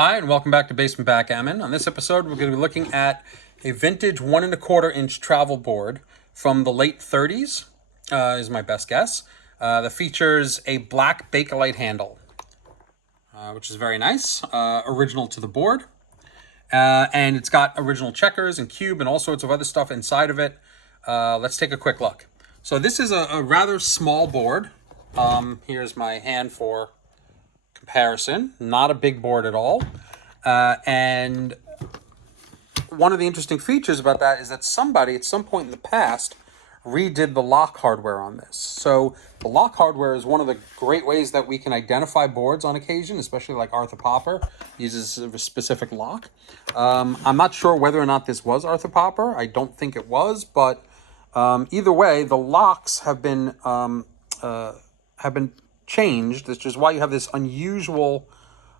Hi, and welcome back to Basement Backgammon. On this episode, we're going to be looking at a vintage 1¼ inch travel board from the late 30s, is my best guess, that features a black Bakelite handle, which is very nice, original to the board. And it's got original checkers and cube and all sorts of other stuff inside of it. Let's take a quick look. So this is a rather small board. Here's my hand for comparison. Not a big board at all. And one of the interesting features about that is that somebody at some point in the past redid the lock hardware on this. So the lock hardware is one of the great ways that we can identify boards on occasion, especially like Arthur Popper uses a specific lock. I'm not sure whether or not this was Arthur Popper. I don't think it was, but either way, the locks have been changed, which is why you have this unusual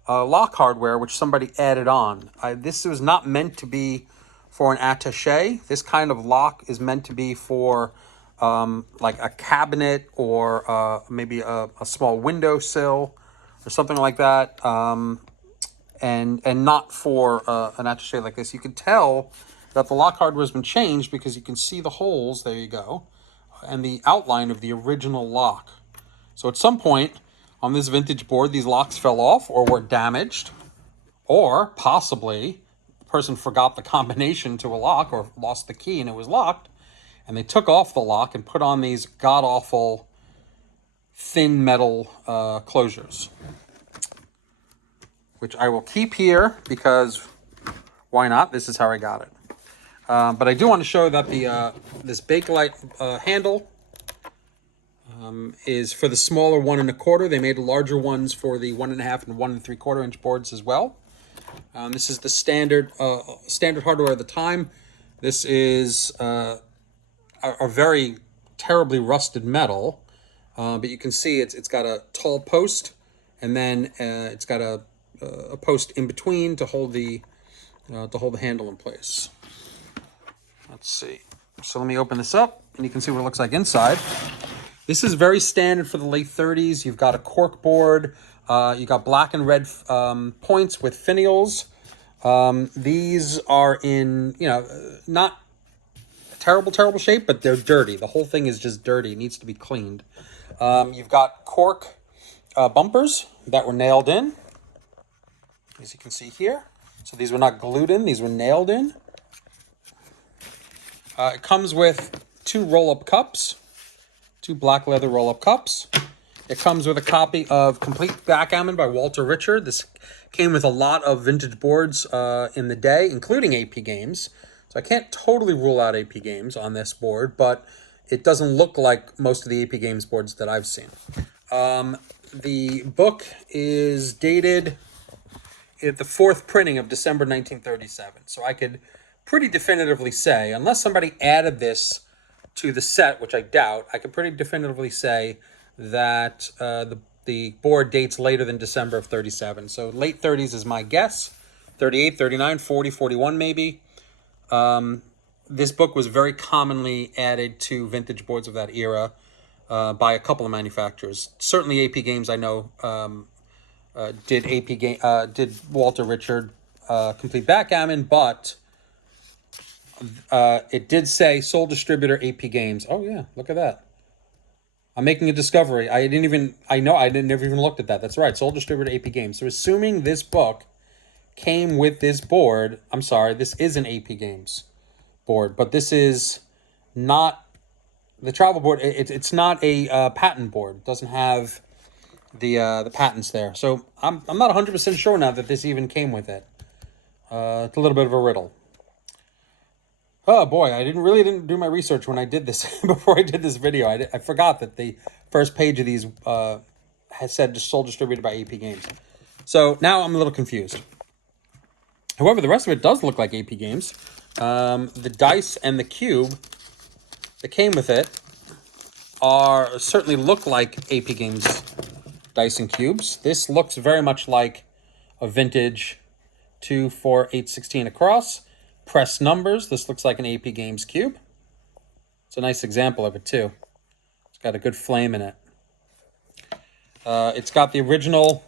lock hardware which somebody added on. This was not meant to be for an attaché. This kind of lock is meant to be for like a cabinet or maybe a small windowsill or something like that, and not for an attaché like this. You can tell that the lock hardware has been changed because you can see the holes, there you go, and the outline of the original lock. So at some point on this vintage board, these locks fell off or were damaged, or possibly the person forgot the combination to a lock or lost the key and it was locked, and they took off the lock and put on these god-awful thin metal closures, which I will keep here because why not? This is how I got it. But I do want to show that the this Bakelite handle is for the smaller 1¼ They made larger ones for the 1½ and 1¾ inch boards as well. This is the standard hardware of the time. This is a very terribly rusted metal, but you can see it's got a tall post, and then it's got a post in between to hold the handle in place. Let's see. So let me open this up, and you can see what it looks like inside. This is very standard for the late 30s. You've got a cork board. You got black and red points with finials. These are in, not terrible shape, but they're dirty. The whole thing is just dirty. It needs to be cleaned. You've got cork bumpers that were nailed in, as you can see here. So these were not glued in. These were nailed in. It comes with 2 roll-up cups. 2 black leather roll-up cups. It comes with a copy of Complete Backgammon by Walter Richard. This came with a lot of vintage boards in the day, including AP games. So I can't totally rule out AP games on this board, but it doesn't look like most of the AP games boards that I've seen. The book is dated at the 4th printing of December 1937. So I could pretty definitively say, unless somebody added this to the set, which I doubt, I could pretty definitively say that the board dates later than December of 37. So late 30s is my guess. 38, 39, 40, 41 maybe. This book was very commonly added to vintage boards of that era by a couple of manufacturers. Certainly AP Games, I know, did Walter Richard Complete Backgammon, but it did say sole distributor AP Games. Oh yeah, look at that. I'm making a discovery. I never even looked at that. That's right, sole distributor AP Games. So assuming this book came with this board, I'm sorry, this is an AP Games board, but this is not the travel board. It's not a patent board. It doesn't have the patents there. So I'm not 100% sure now that this even came with it. It's a little bit of a riddle. Oh boy, I didn't do my research when I did this before I did this video. I forgot that the first page of these has said just sole distributed by AP Games. So now I'm a little confused. However, the rest of it does look like AP Games. The dice and the cube that came with it certainly look like AP Games dice and cubes. This looks very much like a vintage 2, 4, 8, 16 across. Press numbers. This looks like an AP Games cube. It's a nice example of it too. It's got a good flame in it. It's got the original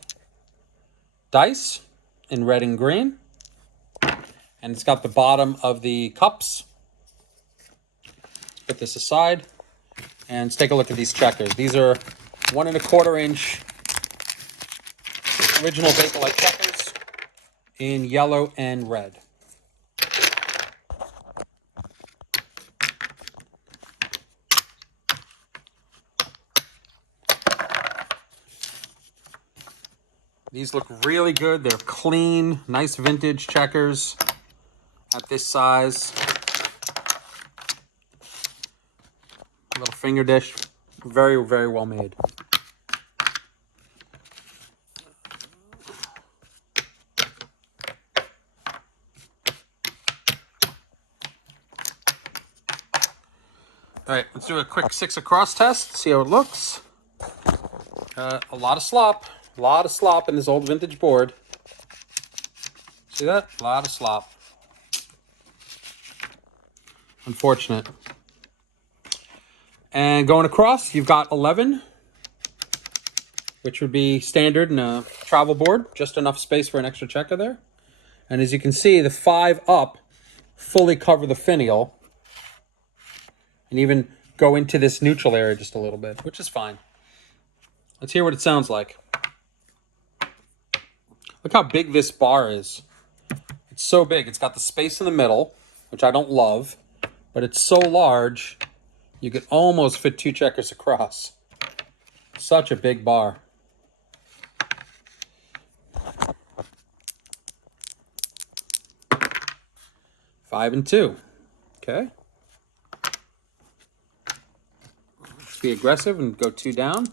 dice in red and green. And it's got the bottom of the cups. Put this aside. And let's take a look at these checkers. These are 1 1/4 inch original Bakelite checkers in yellow and red. These look really good. They're clean, nice vintage checkers at this size. Little finger dish. Very, very well made. All right, let's do a quick 6 across test, see how it looks. A lot of slop. A lot of slop in this old vintage board. See that? A lot of slop. Unfortunate. And going across, you've got 11, which would be standard in a travel board. Just enough space for an extra checker there. And as you can see, the 5 up fully cover the finial. And even go into this neutral area just a little bit, which is fine. Let's hear what it sounds like. Look how big this bar is. It's so big. It's got the space in the middle, which I don't love, but it's so large, you could almost fit 2 checkers across. Such a big bar. Five and 2. Okay. Just be aggressive and go 2 down.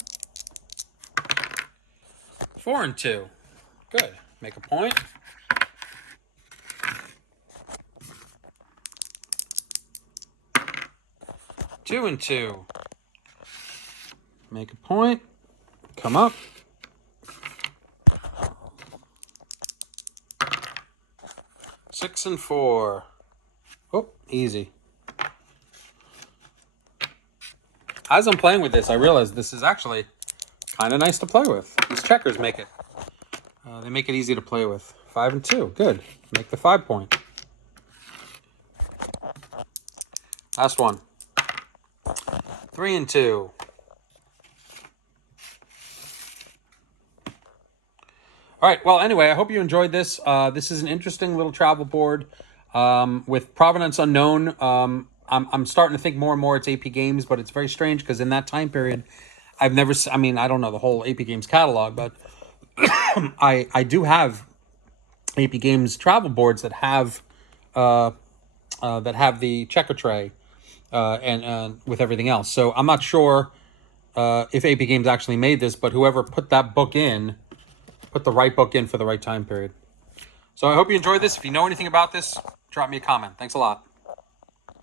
4 and 2. Good. Make a point. 2 and 2. Make a point. Come up. 6 and 4. Oh, easy. As I'm playing with this, I realize this is actually kind of nice to play with. These checkers make it. They make it easy to play with. 5 and 2. Good. Make the 5 point. Last one. 3 and 2. All right. Well, anyway, I hope you enjoyed this. This is an interesting little travel board with provenance unknown. I'm starting to think more and more it's AP Games, but it's very strange because in that time period, I've never. I mean, I don't know the whole AP Games catalog, but I do have AP Games travel boards that have the checker tray and with everything else. So I'm not sure if AP Games actually made this, but whoever put that book in, put the right book in for the right time period. So I hope you enjoyed this. If you know anything about this, drop me a comment. Thanks a lot.